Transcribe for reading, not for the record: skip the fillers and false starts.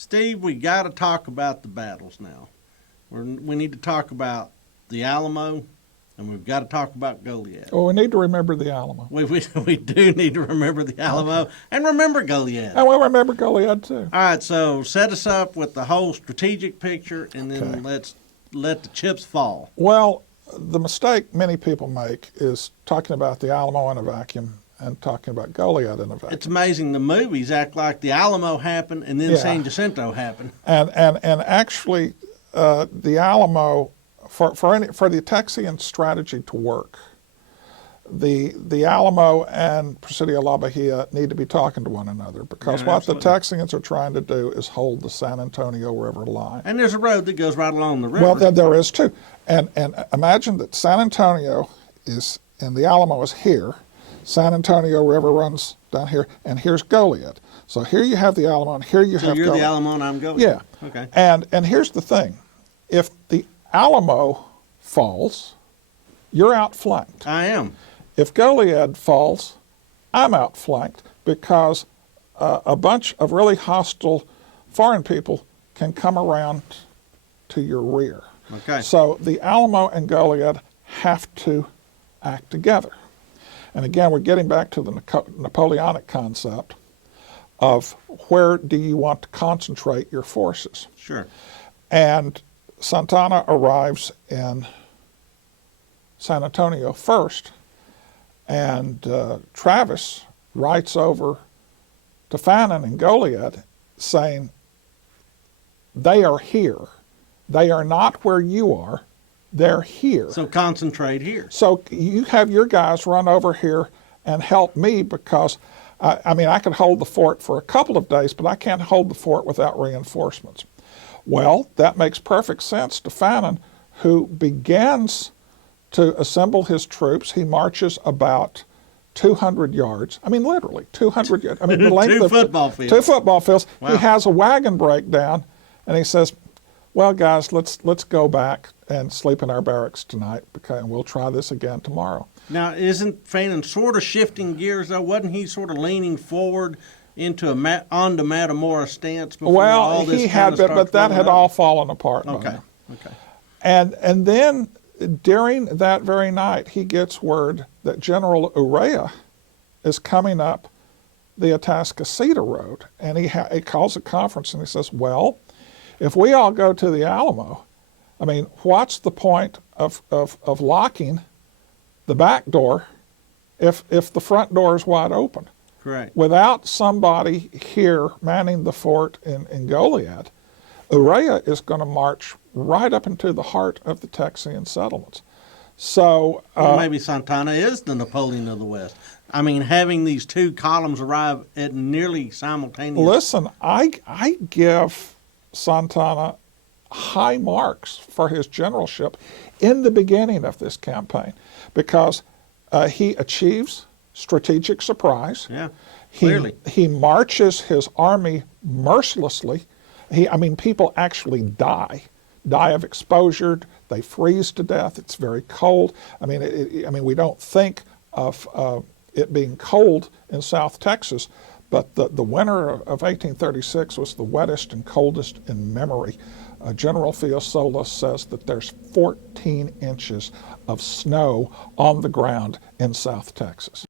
Steve, we got to talk about the battles now. We need to talk about the Alamo, and we've got to talk about Goliad. Well, we need to remember the Alamo. We do need to remember the Alamo and remember Goliad. And we'll remember Goliad, too. All right, so set us up with the whole strategic picture, and then let's let the chips fall. Well, the mistake many people make is talking about the Alamo in a vacuum and talking about Goliad in a vacuum. It's amazing the movies act like the Alamo happened and then San Jacinto happened. And actually, the Alamo, for the Texian strategy to work, the Alamo and Presidio La Bahia need to be talking to one another, because what the Texians are trying to do is hold the San Antonio River line. And there's a road that goes right along the river. Well, there is too. And imagine that San Antonio is, and the Alamo is here. San Antonio River runs down here, and here's Goliad. So here you have the Alamo, and here you have Goliad. So you're the Alamo, and I'm Goliad. Yeah. Okay. And here's the thing. If the Alamo falls, you're outflanked. I am. If Goliad falls, I'm outflanked, because a bunch of really hostile foreign people can come around to your rear. Okay. So the Alamo and Goliad have to act together. And again, we're getting back to the Napoleonic concept of where do you want to concentrate your forces. Sure. And Santana arrives in San Antonio first, and Travis writes over to Fannin and Goliad saying, they are here. They are not where you are. They're here. So concentrate here. So you have your guys run over here and help me, because, I could hold the fort for a couple of days, but I can't hold the fort without reinforcements. Well, that makes perfect sense to Fannin, who begins to assemble his troops. He marches about 200 yards. Literally 200 yards. The length Two of football fields. 2 football fields. Wow. He has a wagon breakdown, and he says, well, guys, let's go back and sleep in our barracks tonight, and we'll try this again tomorrow. Now, isn't Fannin sort of shifting gears, though? Wasn't he sort of leaning forward into onto Matamora stance before all this he had, but that had all fallen apart. Okay. Okay. And then during that very night, he gets word that General Urrea is coming up the Atascocita Road, and he calls a conference and he says, well, if we all go to the Alamo, what's the point of locking the back door if the front door is wide open? Correct. Without somebody here manning the fort in Goliad, Urrea is going to march right up into the heart of the Texian settlements. So maybe Santana is the Napoleon of the West. Having these two columns arrive at nearly simultaneous. Listen, I give Santana high marks for his generalship in the beginning of this campaign, because he achieves strategic surprise. Yeah, clearly. He marches his army mercilessly. People actually die of exposure. They freeze to death. It's very cold. We don't think of it being cold in South Texas, but the winter of 1836 was the wettest and coldest in memory. General Fiesole says that there's 14 inches of snow on the ground in South Texas.